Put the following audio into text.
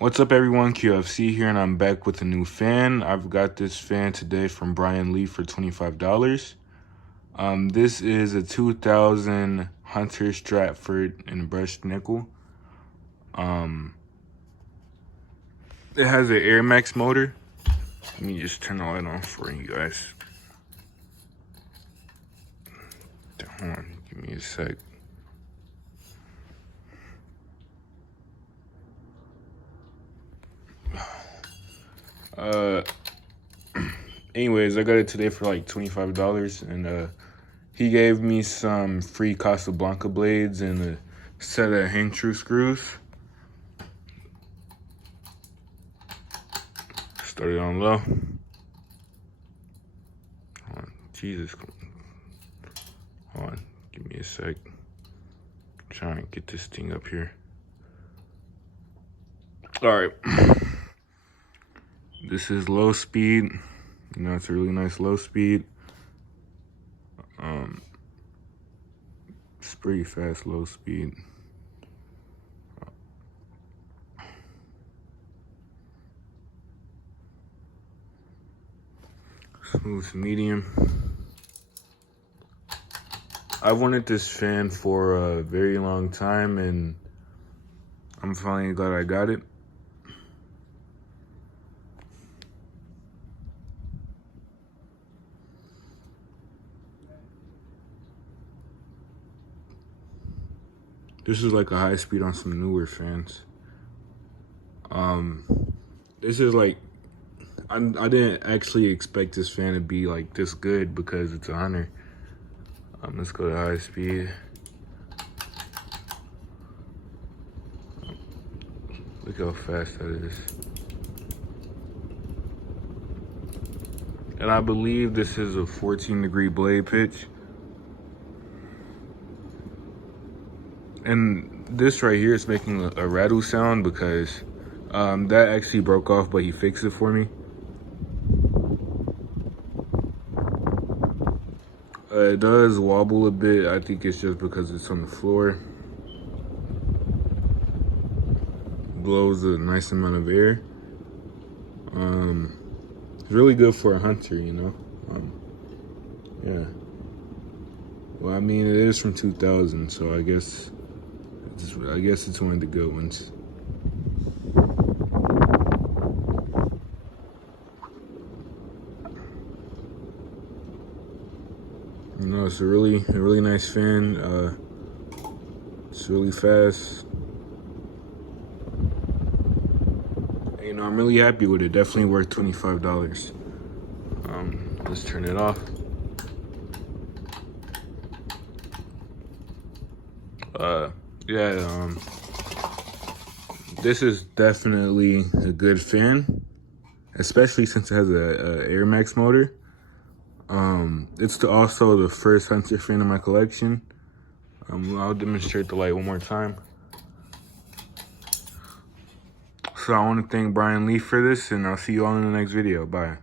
What's up everyone, QFC here, and I'm back with a new fan. I've got this fan today from Brian Lee for $25. This is a 2000 Hunter Stratford in brushed nickel. It has an Air Max motor. Let me just turn the light on for you guys. Hold on, give me a sec. Anyways, I got it today for like $25, and he gave me some free Casablanca blades and a set of hang true screws. Started on low. Hold on, Jesus. Hold on, give me a sec. I'm trying to get this thing up here. All right. This is low speed. You know, it's a really nice low speed. It's pretty fast low speed. Smooth to medium. I've wanted this fan for a very long time, and I'm finally glad I got it. This is like a high speed on some newer fans. This is like, I didn't actually expect this fan to be like this good because it's a Hunter. Let's go to high speed. Look how fast that is. And I believe this is a 14-degree blade pitch. And this right here is making a rattle sound because that actually broke off, but he fixed it for me. It does wobble a bit. I think it's just because it's on the floor. Blows a nice amount of air. It's really good for a Hunter, you know. Yeah. Well, I mean, it is from 2000, so I guess it's one of the good ones. You know, it's a really nice fan. It's really fast. You know, I'm really happy with it. Definitely worth $25. Let's turn it off. This is definitely a good fan, especially since it has a Air Max motor. It's also the first Hunter fan in my collection. I'll demonstrate the light one more time. So I want to thank Brian Lee for this, and I'll see you all in the next video. Bye.